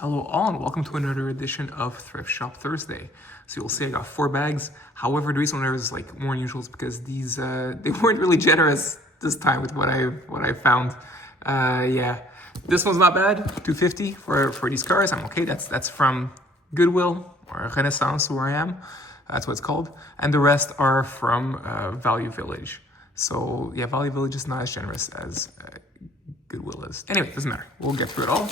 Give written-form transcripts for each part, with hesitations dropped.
Hello all and welcome to another edition of Thrift Shop Thursday. So you'll see I got 4 bags. However, the reason there's like more unusual is because these they weren't really generous this time with what I found. Yeah, this one's not bad. $250 for these cars. I'm okay. That's from Goodwill or Renaissance where I am. That's what it's called. And the rest are from Value Village. So yeah, Value Village is not as generous as Goodwill is. Anyway, doesn't matter. We'll get through it all.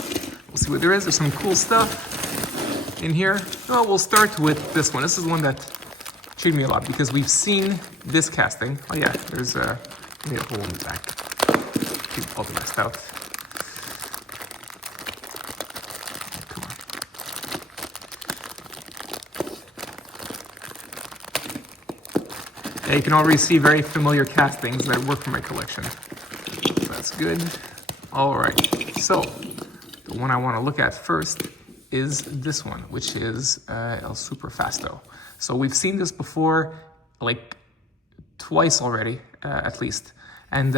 We'll see what there is. There's some cool stuff in here. Oh, we'll start with this one. This is one that intrigued me a lot because we've seen this casting. Oh yeah, there's maybe a hole in the back. Keep all the rest out. Come on. Yeah, you can already see very familiar castings that work for my collection. So that's good. All right, so the one I want to look at first is this one, which is El Superfasto. So we've seen this before, like twice already, at least. And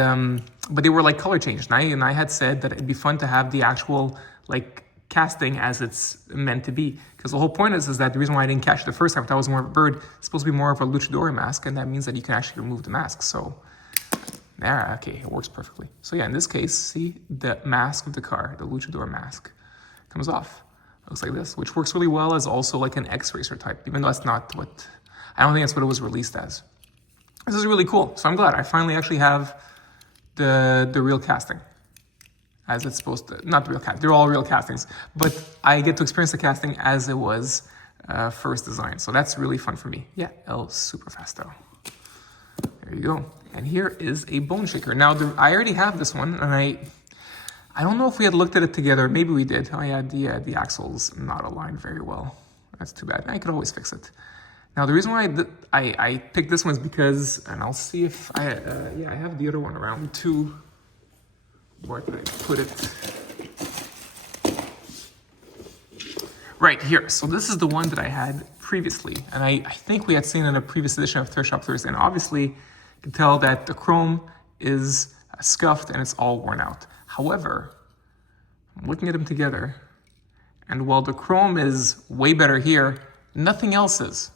but they were like color changed, and I had said that it'd be fun to have the actual like casting as it's meant to be, because the whole point is that the reason why I didn't catch it the first time, I thought it was more of a bird. It's supposed to be more of a luchador mask, and that means that you can actually remove the mask. So. There, okay, it works perfectly. So yeah, in this case, see the mask of the car, the luchador mask, comes off. Looks like this, which works really well as also like an X-Racer type, even though that's not what, I don't think that's what it was released as. This is really cool. So I'm glad I finally actually have the real casting as it's supposed to, not the real casting, they're all real castings, but I get to experience the casting as it was first designed. So that's really fun for me. Yeah, El Superfasto. There you go. And here is a bone shaker. Now, I already have this one, and I don't know if we had looked at it together. Maybe we did. Oh yeah, the axle's not aligned very well. That's too bad. I could always fix it. Now, the reason why I picked this one is because, and I'll see if I have the other one around too. Where did I put it? Right here. So this is the one that I had previously, and I think we had seen in a previous edition of Thrift Shop Thursday, and obviously, you can tell that the chrome is scuffed and it's all worn out. However, I'm looking at them together, and while the chrome is way better here, nothing else is,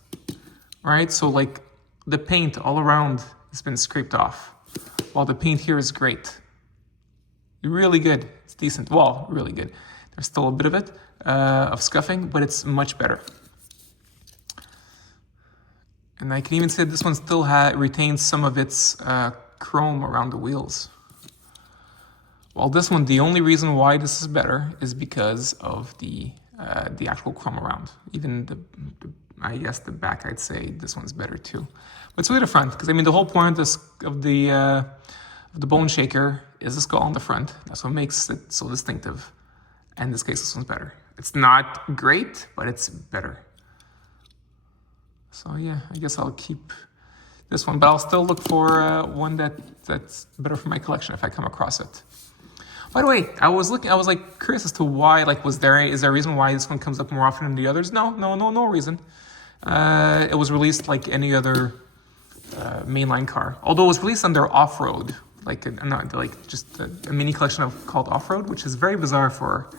right? So like the paint all around has been scraped off, while the paint here is great. Really good, it's decent, well, really good. There's still a bit of it, of scuffing, but it's much better. And I can even say this one still retains some of its chrome around the wheels. While this one, the only reason why this is better is because of the actual chrome around. Even I guess the back, I'd say this one's better too. But it's really the front, because I mean the whole point of the bone shaker is the skull on the front. That's what makes it so distinctive. And in this case, this one's better. It's not great, but it's better. So yeah, I guess I'll keep this one, but I'll still look for one that's better for my collection if I come across it. By the way, I was like curious as to why, like, is there a reason why this one comes up more often than the others? No reason. It was released like any other mainline car, although it was released under off-road, like just a mini collection called off-road, which is very bizarre for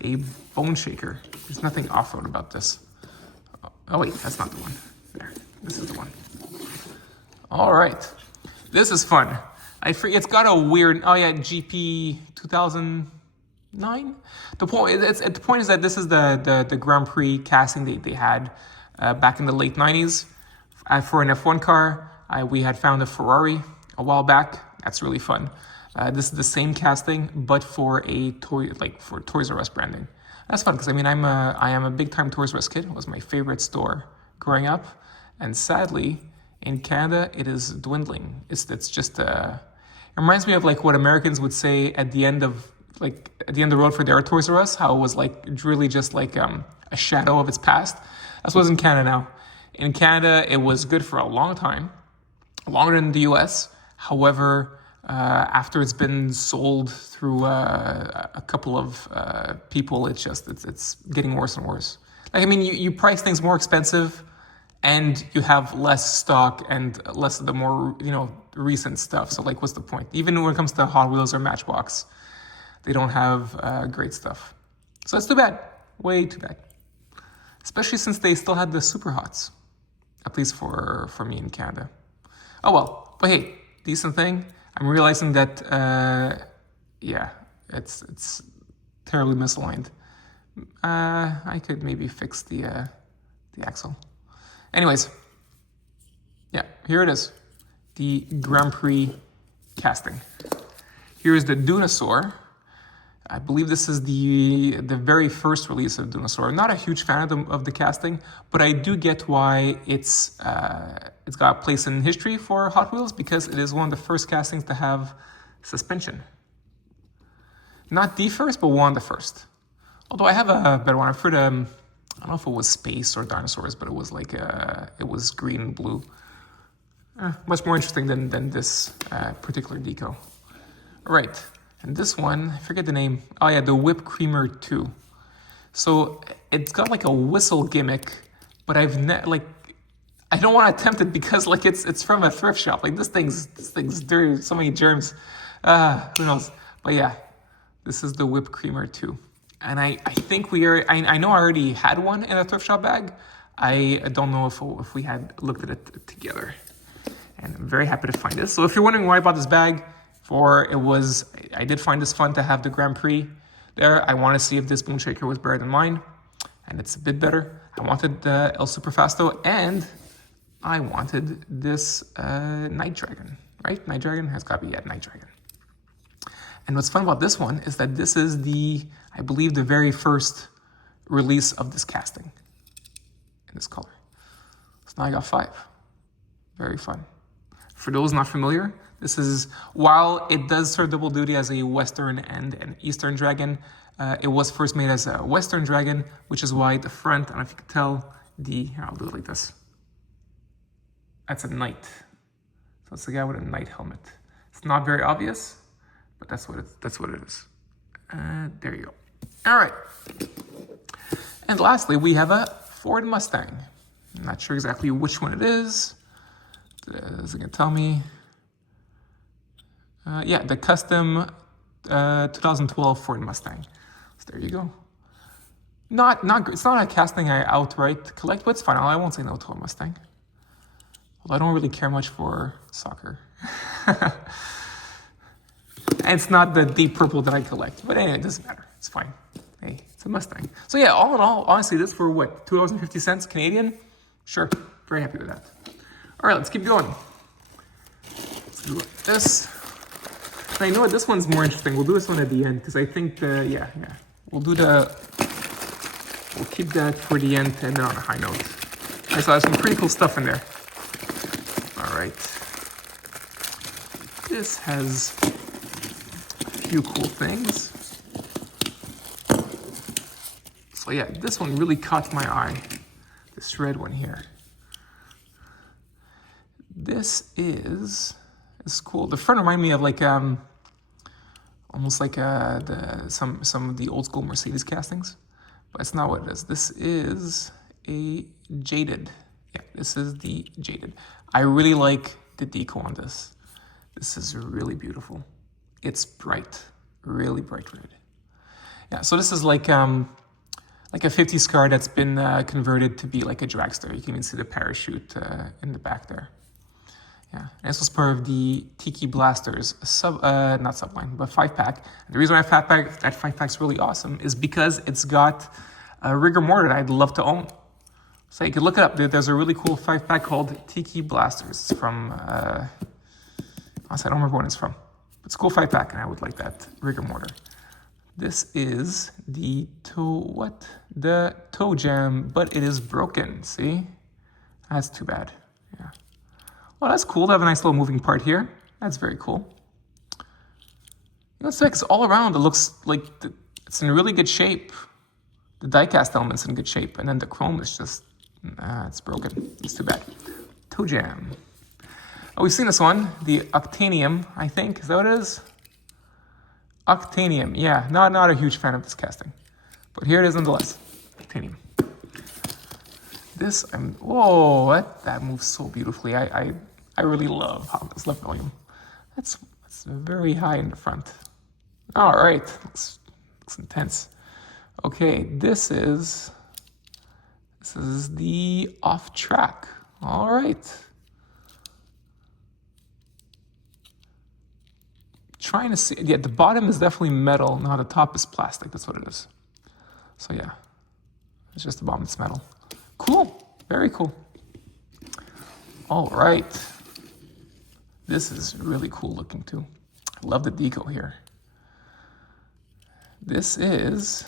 a bone shaker. There's nothing off-road about this. Oh wait, that's not the one. There, this is the one. All right, this is fun. I forget, it's got a weird, oh yeah, GP 2009? The point is that this is the Grand Prix casting they had back in the late 90s. For an F1 car, we had found a Ferrari a while back. That's really fun. This is the same casting, but for a toy, like for Toysrus branding. That's fun, because I mean, I am a big-time Toysrus kid. It was my favorite store growing up. And sadly, in Canada, it is dwindling. It's just it reminds me of like what Americans would say at the end of the road for their Toys R Us, how it was like really just like a shadow of its past. That's what's in Canada now. In Canada, it was good for a long time, longer than the US. However, after it's been sold through a couple of people, it's getting worse and worse. Like, I mean, you price things more expensive, and you have less stock and less of the more, recent stuff. So like, what's the point? Even when it comes to Hot Wheels or Matchbox, they don't have great stuff. So that's too bad. Way too bad. Especially since they still had the super hots. At least for me in Canada. Oh well. But hey, decent thing. I'm realizing that, yeah, it's terribly misaligned. I could maybe fix the axle. Anyways, yeah, here it is. The Grand Prix casting. Here's the Dune-A-Soar. I believe this is the very first release of Dune-A-Soar. I'm not a huge fan of the casting, but I do get why it's got a place in history for Hot Wheels because it is one of the first castings to have suspension. Not the first, but one of the first. Although I have a better one. I've heard, I don't know if it was space or dinosaurs, but it was like, it was green and blue. Much more interesting than this particular deco. All right, and this one, I forget the name. Oh yeah, the Whipped Creamer 2. So it's got like a whistle gimmick, but I don't want to attempt it because like it's from a thrift shop. Like this thing's dirty, so many germs. Who knows? But yeah, this is the Whipped Creamer 2. And I think I know I already had one in a thrift shop bag. I don't know if we had looked at it together. And I'm very happy to find this. So if you're wondering why I bought this bag, I did find this fun to have the Grand Prix there. I want to see if this boom shaker was better than mine. And it's a bit better. I wanted the El Superfasto and I wanted this Knight Draggin, right? Knight Draggin has got to be at Knight Draggin. And what's fun about this one is that this is I believe the very first release of this casting in this color. So now I got 5. Very fun. For those not familiar, this is, while it does serve double duty as a Western and an Eastern Dragon, it was first made as a Western Dragon, which is why the front, I don't know if you can tell, here, I'll do it like this. That's a knight. So it's a guy with a knight helmet. It's not very obvious, but that's what it is. There you go. All right. And lastly, we have a Ford Mustang. I'm not sure exactly which one it is. Is it gonna tell me? Yeah, the custom 2012 Ford Mustang. So there you go. Not good. It's not a casting I outright collect, but it's fine. I won't say no to a Mustang. Although I don't really care much for soccer. And it's not the deep purple that I collect. But anyway, it doesn't matter. It's fine. Hey, it's a Mustang. So yeah, all in all, honestly, this for what, $2.50 Canadian? Sure, very happy with that. All right, let's keep going. Let's do this. And I know this one's more interesting. We'll do this one at the end because I think yeah. We'll keep that for the end and on a high note. All right, so there's some pretty cool stuff in there. All right. This has a few cool things. So yeah, this one really caught my eye. This red one here. This is cool. The front reminded me of like almost like some of the old school Mercedes castings, but it's not what it is. This is a Jaded. Yeah, this is the Jaded. I really like the deco on this. This is really beautiful. It's bright, really bright red. Yeah, so this is like a 50s car that's been converted to be like a dragster. You can even see the parachute in the back there. Yeah, and this was part of the Tiki Blasters, not subline, but 5-pack. And the reason why that 5-pack's really awesome is because it's got a rigor mortar that I'd love to own. So you can look it up. There's a really cool 5-pack called Tiki Blasters. It's from, honestly, I don't remember when it's from. It's a cool 5-pack, and I would like that rigor mortar. This is the toe jam, but it is broken, see? That's too bad, yeah. Well, that's cool to have a nice little moving part here. That's very cool. You know, it's like all around, it looks like it's in really good shape. The die-cast element's in good shape, and then the chrome is just, it's broken. It's too bad. Toe jam. Oh, we've seen this one, the Octainium, I think. Is that what it is? Octainium, yeah. Not a huge fan of this casting. But here it is nonetheless. Octainium. This, whoa, that moves so beautifully. I really love how this left volume. That's very high in the front. All right, looks intense. Okay, this is the off track. All right. Trying to see, yeah, the bottom is definitely metal. Now the top is plastic. That's what it is. So yeah, it's just the bottom that's metal. Cool, very cool. All right. This is really cool looking too. I love the deco here. This is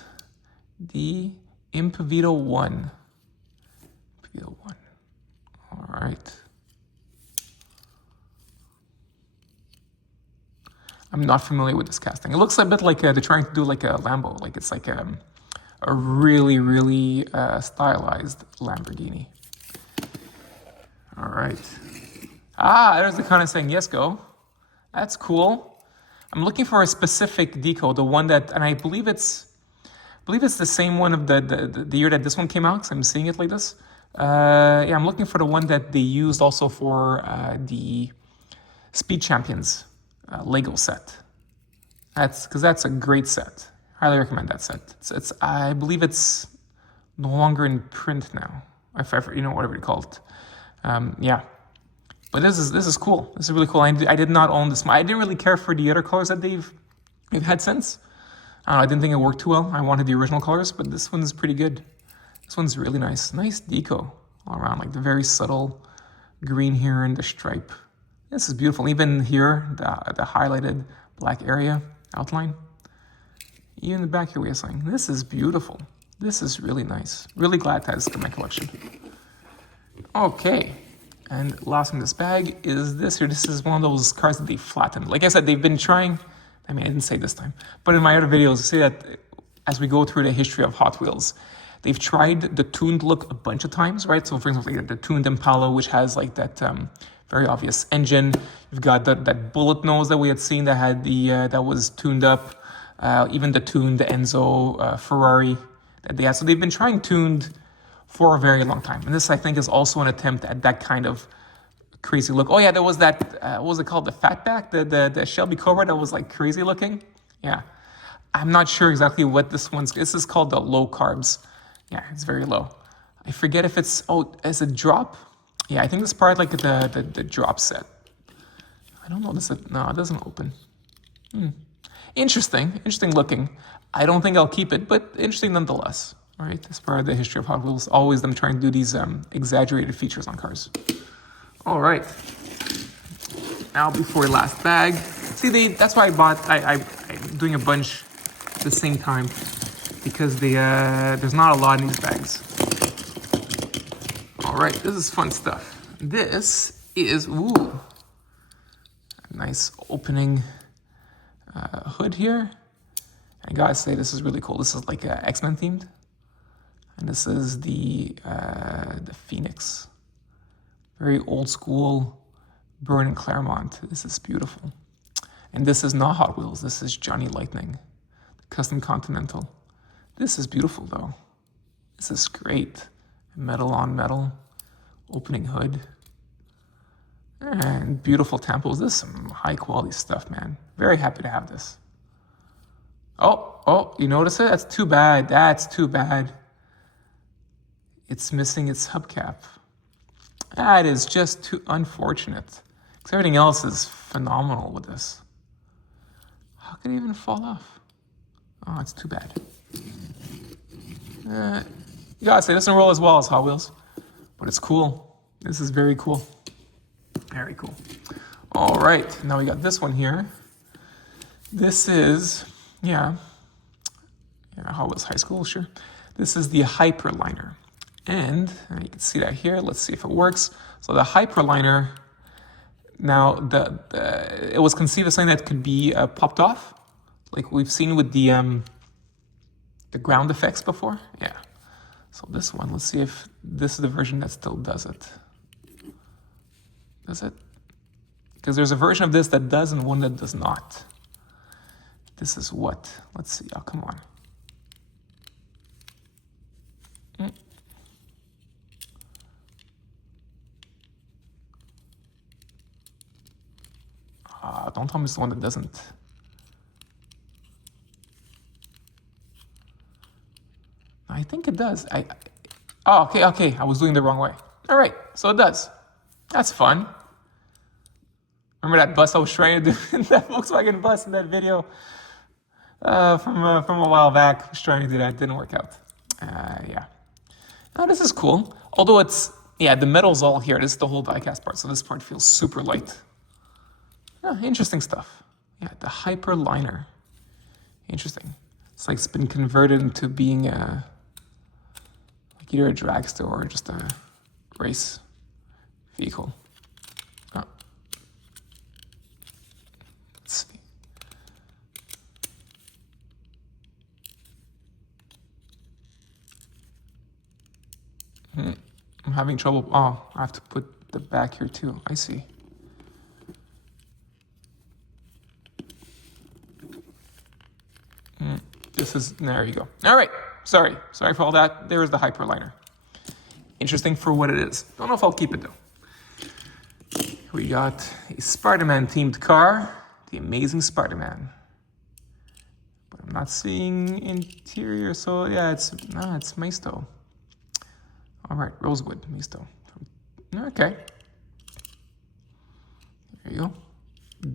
the Impavido 1. Impavido 1. All right. I'm not familiar with this casting. It looks a bit like they're trying to do like a Lambo. Like it's like a really, really stylized Lamborghini. All right. Ah, there's the Koenigsegg Jesko. That's cool. I'm looking for a specific deco, the one that, and I believe it's the same one of the year that this one came out, because I'm seeing it like this. Yeah, I'm looking for the one that they used also for the Speed Champions Lego set. That's a great set. Highly recommend that set. I believe it's no longer in print now. If ever, whatever you call it. Yeah. But this is cool. This is really cool. I did not own this. I didn't really care for the other colors that they've had since. I didn't think it worked too well. I wanted the original colors, but this one's pretty good. This one's really nice. Nice deco all around, like the very subtle green here and the stripe. This is beautiful. Even here, the highlighted black area outline. Even the back here, we're saying, this is beautiful. This is really nice. Really glad to have this in my collection. Okay. And last in this bag is this here. This is one of those cars that they flattened. Like I said, they've been trying. I mean, I didn't say this time, but in my other videos, I say that as we go through the history of Hot Wheels, they've tried the tuned look a bunch of times, right? So for example, like the tuned Impala, which has like that very obvious engine. You've got that bullet nose that we had seen that had that was tuned up. Even the tuned Enzo Ferrari that they had. So they've been trying tuned for a very long time. And this, I think, is also an attempt at that kind of crazy look. Oh yeah, there was that, what was it called? The Fatback, the Shelby Cobra that was like crazy looking. Yeah. I'm not sure exactly what this is called the Low Carbs. Yeah, it's very low. I forget if it's, is it drop? Yeah, I think this part like the drop set. I don't know, no, it doesn't open. Interesting looking. I don't think I'll keep it, but interesting nonetheless. All right, as part of the history of Hot Wheels, always them trying to do these exaggerated features on cars. All right, now before last bag. See, that's why I'm doing a bunch at the same time, because there's not a lot in these bags. All right, this is fun stuff. This is, a nice opening hood here. I gotta say, this is really cool. This is like X-Men themed. And this is the Phoenix. Very old school Burn and Claremont. This is beautiful. And this is not Hot Wheels. This is Johnny Lightning, the Custom Continental. This is beautiful though. This is great. Metal on metal. Opening hood. And beautiful temples. This is some high quality stuff, man. Very happy to have this. Oh, you notice it? That's too bad. That's too bad. It's missing its hubcap. That is just too unfortunate. Because everything else is phenomenal with this. How could it even fall off? Oh, it's too bad. You gotta say, it doesn't roll as well as Hot Wheels. But it's cool. This is very cool. Very cool. All right, now we got this one here. This is, Hot Wheels High School, sure. This is the Hyperliner. And you can see that here. Let's see if it works. So the Hyperliner, now it was conceived as something that could be popped off, like we've seen with the ground effects before. Yeah. So this one, let's see if this is the version that still does it. Does it? Because there's a version of this that does and one that does not. This is what? Let's see. Oh, come on. Don't tell me it's the one that doesn't. I think it does. Oh, okay. I was doing the wrong way. All right, so it does. That's fun. Remember that bus I was trying to do, that Volkswagen bus in that video from a while back? I was trying to do that, didn't work out. Yeah. Oh, this is cool. Although it's, yeah, the metal's all here. This is the whole diecast part, so this part feels super light. Oh, interesting stuff. Yeah, the Hyperliner. Interesting. It's like it's been converted into being like either a dragster or just a race vehicle. Oh. Let's see. I'm having trouble. Oh, I have to put the back here too. I see. This is, there you go. All right, sorry for all that. There is the Hyperliner. Interesting for what it is. Don't know if I'll keep it though. We got a Spider-Man themed car, the Amazing Spider-Man. But I'm not seeing interior, so yeah, it's Maisto. All right, Rosewood, Maisto. Okay. There you go.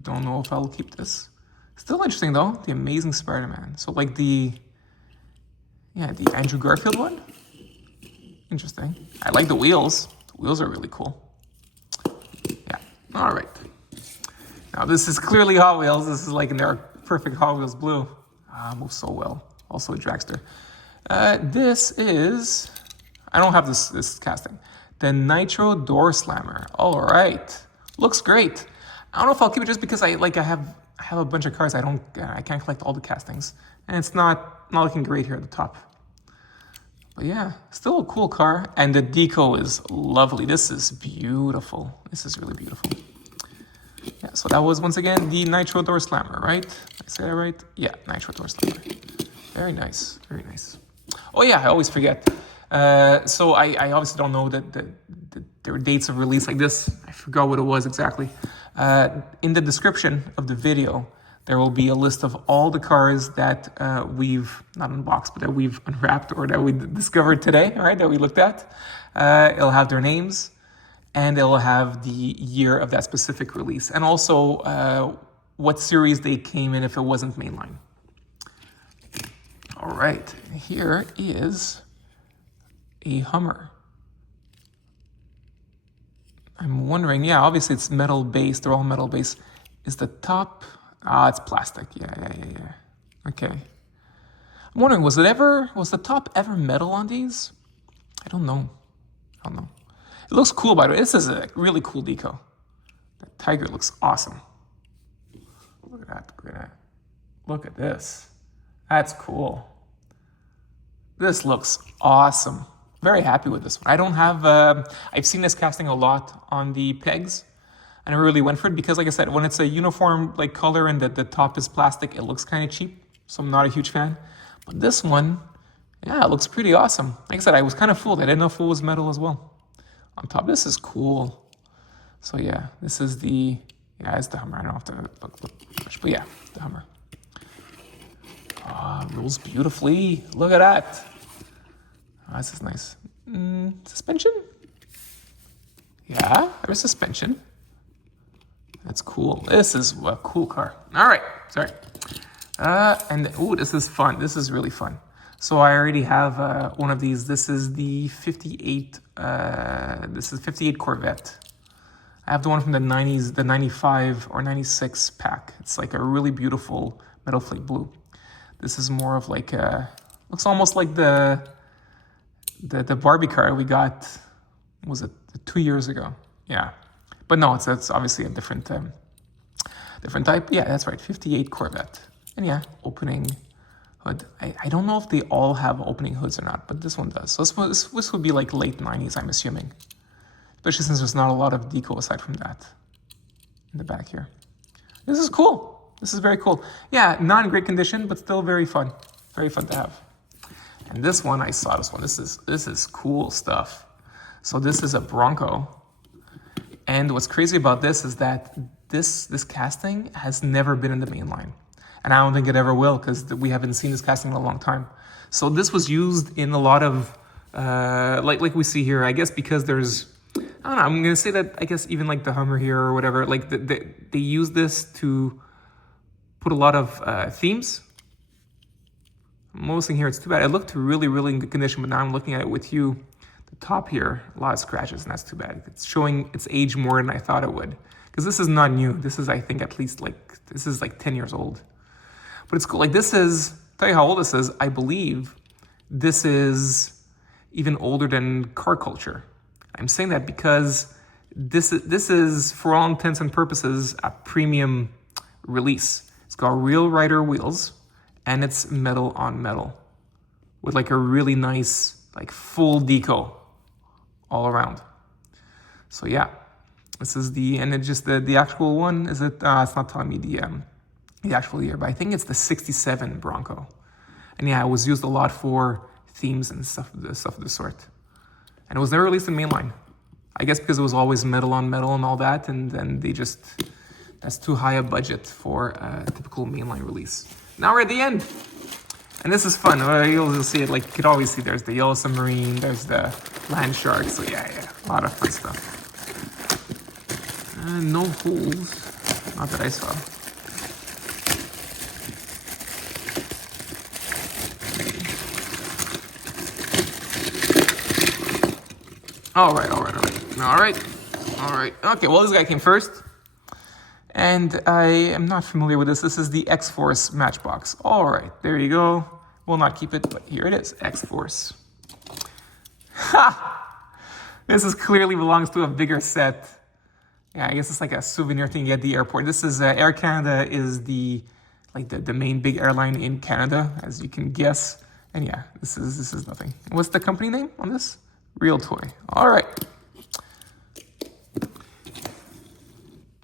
Don't know if I'll keep this. Still interesting though, the Amazing Spider-Man. So like the Andrew Garfield one. Interesting. I like the wheels. The wheels are really cool. Yeah. All right. Now this is clearly Hot Wheels. This is like in their perfect Hot Wheels blue. Moves so well. Also a dragster. This is, I don't have this casting. The Nitro Doorslammer. All right. Looks great. I don't know if I'll keep it just because I have a bunch of cars. I can't collect all the castings, and it's not looking great here at the top. But yeah, still a cool car, and the deco is lovely. This is beautiful. This is really beautiful. Yeah, so that was once again the Nitro Doorslammer, right? Did I say that right? Yeah, Nitro Doorslammer. Very nice, very nice. Oh yeah, I always forget. So I obviously don't know there were dates of release like this. I forgot what it was exactly. In the description of the video, there will be a list of all the cars that we've not unboxed, but that we've unwrapped or that we discovered today, all right, that we looked at. It'll have their names, and it'll have the year of that specific release, and also what series they came in if it wasn't mainline. All right, here is a Hummer. I'm wondering, yeah, obviously it's metal based. They're all metal based. Is the top? It's plastic. Yeah. Okay. I'm wondering, was the top ever metal on these? I don't know. It looks cool, by the way. This is a really cool deco. That tiger looks awesome. Look at that. Look at this. That's cool. This looks awesome. Very happy with this one. I don't have, I've seen this casting a lot on the pegs. I never really went for it because, like I said, when it's a uniform like color and the top is plastic, it looks kind of cheap. So I'm not a huge fan. But this one, yeah, it looks pretty awesome. Like I said, I was kind of fooled. I didn't know if it was metal as well. On top, this is cool. So yeah, this is it's the Hummer. I don't have to look much, but yeah, the Hummer. Rolls beautifully. Look at that. This is nice. Suspension? Yeah, there's suspension. That's cool. This is a cool car. All right, sorry. This is fun. This is really fun. So I already have one of these. This is the 58. This is 58 Corvette. I have the one from the 90s, the 95 or 96 pack. It's like a really beautiful metal flake blue. This is more of like looks almost like the Barbie car we got, was it 2 years ago? Yeah, but no, it's obviously a different type. Yeah, that's right, 58 Corvette. And yeah, opening hood. I don't know if they all have opening hoods or not, but this one does. So this would be like late 90s, I'm assuming. Especially since there's not a lot of deco aside from that in the back here. This is cool. This is very cool. Yeah, not in great condition, but still very fun. Very fun to have. And this one, I saw this one. This is cool stuff. So this is a Bronco. And what's crazy about this is that this casting has never been in the main line. And I don't think it ever will because we haven't seen this casting in a long time. So this was used in a lot of, like we see here, I guess because there's, I don't know, I'm going to say that, I guess even like the Hummer here or whatever, like they use this to put a lot of themes. Most in here, it's too bad. It looked really, really in good condition, but now I'm looking at it with you. The top here, a lot of scratches, and that's too bad. It's showing its age more than I thought it would. Because this is not new. This is, I think, at least this is like 10 years old. But it's cool. Like this is, tell you how old this is, I believe this is even older than car culture. I'm saying that because this is, for all intents and purposes, a premium release. It's got real rider wheels, and it's metal on metal with like a really nice, like full deco all around. So yeah, this is and it just, the actual one, is it, it's not telling me the actual year, but I think it's the 67 Bronco. And yeah, it was used a lot for themes and stuff of the sort. And it was never released in mainline. I guess because it was always metal on metal and all that, and then they just, that's too high a budget for a typical mainline release. Now we're at the end. And this is fun. You'll see it, like you could always see there's the yellow submarine, there's the land shark. So yeah, a lot of fun stuff. No holes, not that I saw. All right. Okay, well, this guy came first. And I am not familiar with this. This is the X-Force Matchbox. All right, there you go. We'll not keep it, but here it is, X-Force. Ha! This clearly belongs to a bigger set. Yeah, I guess it's like a souvenir thing you get at the airport. This is, Air Canada is the main big airline in Canada, as you can guess. And yeah, this is nothing. What's the company name on this? Real Toy. All right.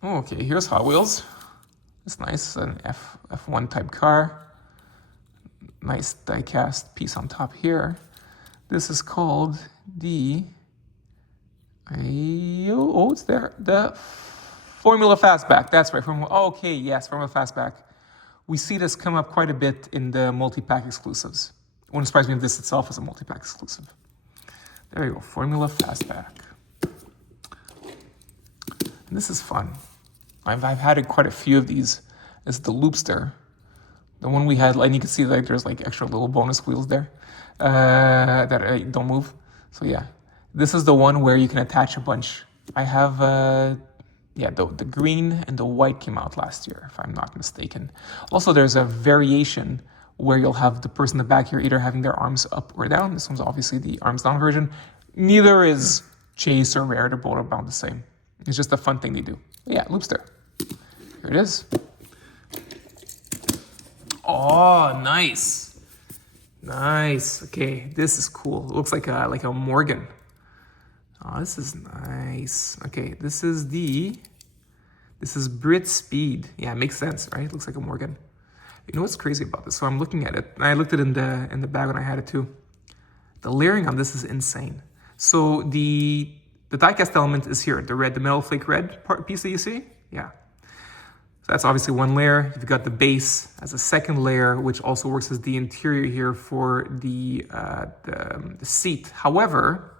Okay, here's Hot Wheels. It's nice, an F1 type car. Nice die-cast piece on top here. This is called the, it's there, the Formula Flashback. That's right, okay, yes, Formula Flashback. We see this come up quite a bit in the multi-pack exclusives. It wouldn't surprise me if this itself is a multi-pack exclusive. There you go, Formula Flashback. And this is fun. I've had quite a few of these. It's the Loopster. The one we had, and you can see like there's like extra little bonus wheels there that don't move. So yeah, this is the one where you can attach a bunch. I have, the green and the white came out last year, if I'm not mistaken. Also, there's a variation where you'll have the person in the back here either having their arms up or down. This one's obviously the arms down version. Neither is Chase or Rare. They're both about the same. It's just a fun thing they do. But yeah, Loopster. Here it is. Oh, nice. Nice. Okay, this is cool. It looks like a Morgan. Oh, this is nice. Okay, this is Brit Speed. Yeah, it makes sense, right? It looks like a Morgan. You know what's crazy about this? So I'm looking at it, and I looked at it in the bag when I had it too. The layering on this is insane. So the die-cast element is here, the metal flake red piece that you see. Yeah. So that's obviously one layer. You've got the base as a second layer, which also works as the interior here for the seat. However,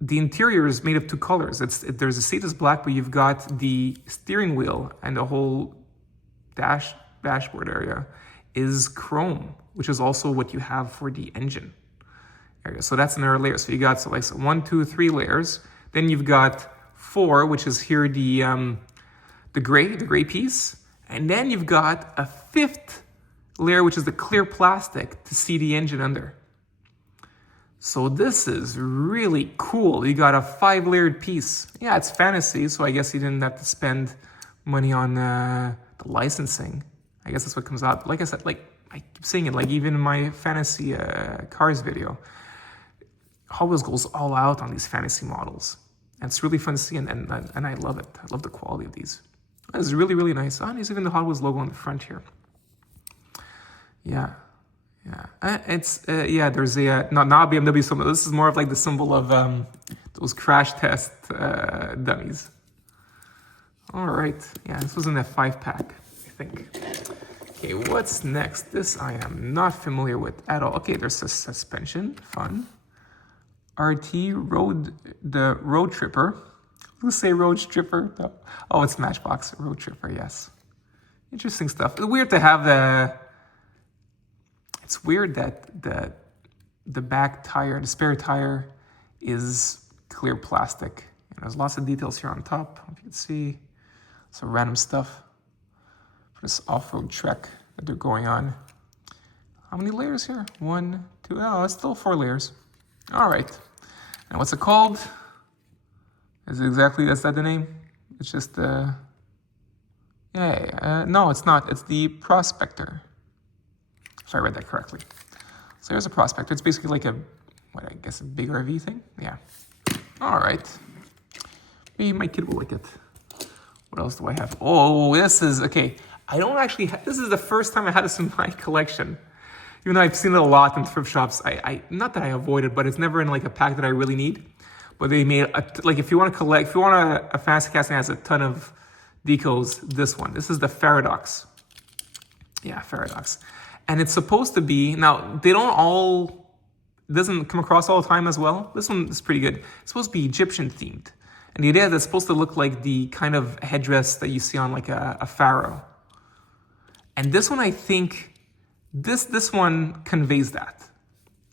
the interior is made of two colors. There's a seat that's black, but you've got the steering wheel and the whole dashboard area is chrome, which is also what you have for the engine area. So that's another layer. So you got so 1, 2, 3 layers. Then you've got 4, which is here the gray piece, and then you've got a 5th layer, which is the clear plastic to see the engine under. So this is really cool. You got a 5-layered piece. Yeah, it's fantasy, so I guess you didn't have to spend money on the licensing. I guess that's what comes out. Like I said, like I keep saying it, like even in my fantasy cars video, Hot Wheels goes all out on these fantasy models. And it's really fun to see, and I love it. I love the quality of these. It's really, really nice. Oh, and there's even the Hot Wheels logo on the front here. Yeah. There's not BMW symbol. This is more of like the symbol of those crash test dummies. All right. Yeah, this was in that 5-pack, I think. Okay, what's next? This I am not familiar with at all. Okay, there's a suspension, fun. RT Road, the Road Tripper. Who say Road Tripper? No. Oh, it's Matchbox Road Tripper, yes. Interesting stuff. It's weird to have the... It's weird that the back tire, the spare tire, is clear plastic. And there's lots of details here on top, if you can see. Some random stuff for this off-road trek that they're going on. How many layers here? 1, 2, oh, it's still 4 layers. All right. And what's it called? Is that the name? It's just the... no, it's not. It's the Prospector. If I read that correctly. So there's a Prospector. It's basically like a big RV thing. Yeah. All right. Maybe my kid will like it. What else do I have? Oh, this is, okay. I don't actually have, this is the first time I had this in my collection. Even though I've seen it a lot in thrift shops. Not that I avoid it, but it's never in like a pack that I really need. But they made, like if you want to collect, if you want a fancy casting that has a ton of decos, this is the Pharadox. Yeah, Pharadox. And it's supposed to be, now they don't all, doesn't come across all the time as well. This one is pretty good. It's supposed to be Egyptian themed. And the idea is it's supposed to look like the kind of headdress that you see on like a pharaoh. And this one, I think, this one conveys that.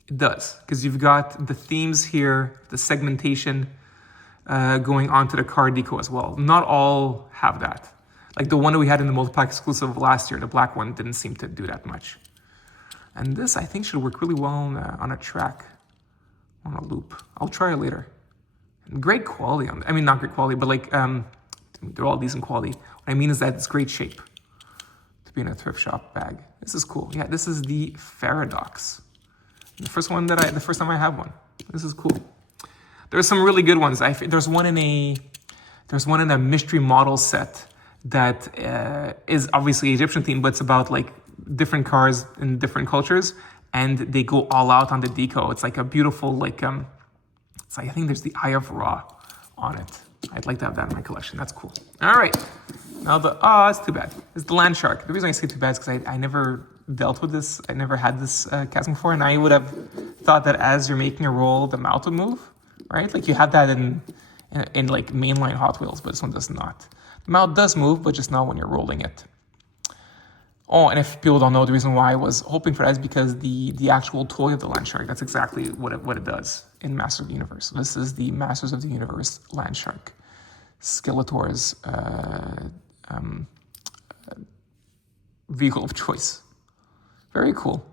It does, because you've got the themes here, the segmentation going onto the car deco as well. Not all have that. Like the one that we had in the multipack exclusive last year, the black one didn't seem to do that much. And this, I think, should work really well on a track, on a loop. I'll try it later. Great quality on, I mean, not great quality, but like, they're all decent quality. What I mean is that it's great shape to be in a thrift shop bag. This is cool. Yeah, this is the Pharadox. The first time I have one. This is cool. There's some really good ones. There's one in a mystery model set that is obviously Egyptian themed, but it's about like different cars in different cultures, and they go all out on the deco. It's like a beautiful, like, it's like, I think there's the Eye of Ra on it. I'd like to have that in my collection. That's cool. All right. Now it's too bad. It's the Land Shark. The reason I say too bad is because I never dealt with this. I never had this casting before, and I would have thought that as you're making a roll, the mouth would move, right? Like you have that in like mainline Hot Wheels, but this one does not. The mouth does move, but just not when you're rolling it. Oh, and if people don't know, the reason why I was hoping for that is because the actual toy of the Land Shark, that's exactly what it does in Masters of the Universe. So this is the Masters of the Universe Land Shark. Skeletor's vehicle of choice. Very cool.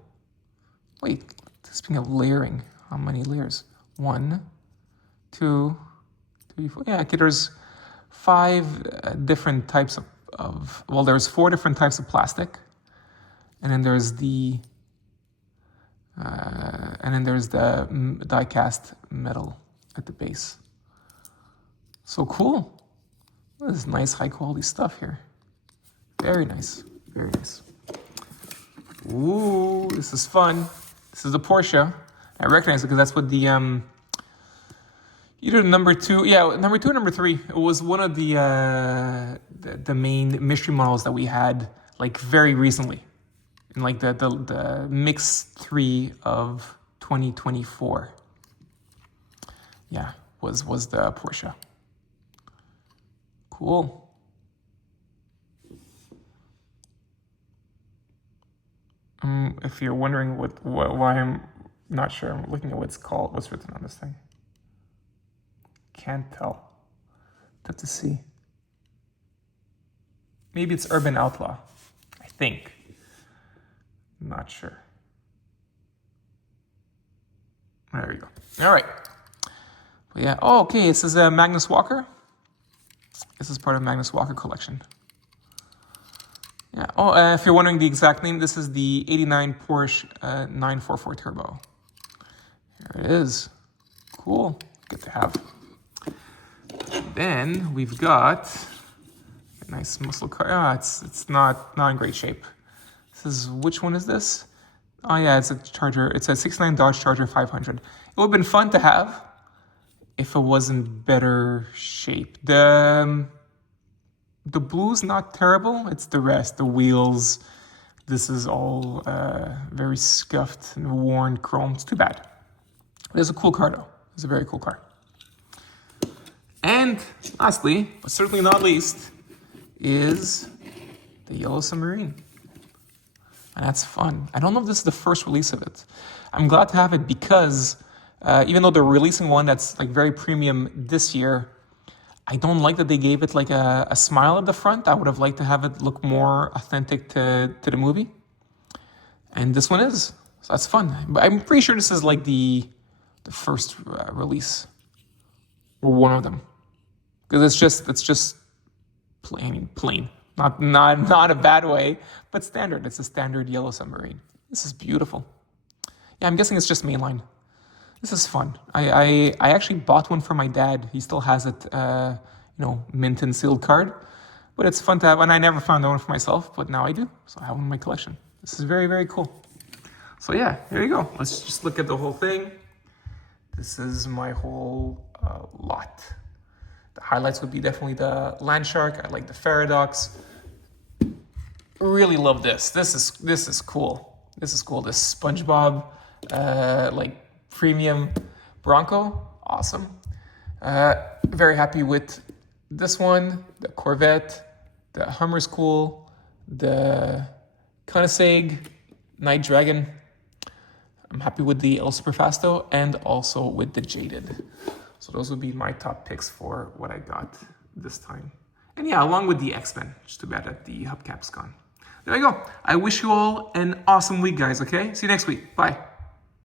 Wait, speaking of layering, how many layers? 1, 2, 3, 4. Yeah, okay, there's 5 different types of, well, there's 4 different types of plastic. And then there's the die-cast metal at the base. So cool. This is nice, high-quality stuff here. Very nice. Very nice. Ooh, this is fun. This is the Porsche. I recognize it because that's what the either number 2, number 2 or number 3. It was one of the main mystery models that we had like very recently, in like the Mix 3 of 2024. Yeah, was the Porsche. Cool. If you're wondering why I'm not sure, I'm looking at what's written on this thing. Can't tell. Tough to see. Maybe it's Urban Outlaw. I think. Not sure. There we go. All right. But yeah. Oh, okay. This is Magnus Walker. This is part of Magnus Walker collection. Yeah. Oh, if you're wondering the exact name, this is the 89 Porsche 944 Turbo. Here it is. Cool. Good to have. Then we've got a nice muscle car. It's not in great shape. Which one is this? Oh yeah, it's a Charger. It's a 69 Dodge Charger 500. It would have been fun to have if it was in better shape. The blue's not terrible. It's the rest, the wheels, This is all very scuffed and worn chrome. It's too bad. It's a cool car though. It's a very cool car. And lastly, but certainly not least, is the yellow Submarine. And that's fun. I don't know if this is the first release of it. I'm glad to have it because even though they're releasing one that's like very premium this year, I don't like that they gave it like a smile at the front. I would have liked to have it look more authentic to the movie. And this one is. So that's fun. But I'm pretty sure this is like the first release. Or one of them. Because it's just plain. Not a bad way, but standard. It's a standard yellow Submarine. This is beautiful. Yeah, I'm guessing it's just mainline. This is fun. I actually bought one for my dad. He still has it, mint and sealed card. But it's fun to have, and I never found one for myself, but now I do. So I have one in my collection. This is very, very cool. So yeah, there you go. Let's just look at the whole thing. This is my whole lot. The highlights would be definitely the Landshark. I like the Pharadox. Really love this. This is cool. This is cool. This SpongeBob, premium Bronco. Awesome. Very happy with this one. The Corvette. The Hummer's cool. The Koenigsegg Knight Draggin. I'm happy with the Superfasto and also with the Jaded. So those would be my top picks for what I got this time. And yeah, along with the X-Men. Just too bad that the hubcap's gone. There you go. I wish you all an awesome week, guys, okay? See you next week. Bye.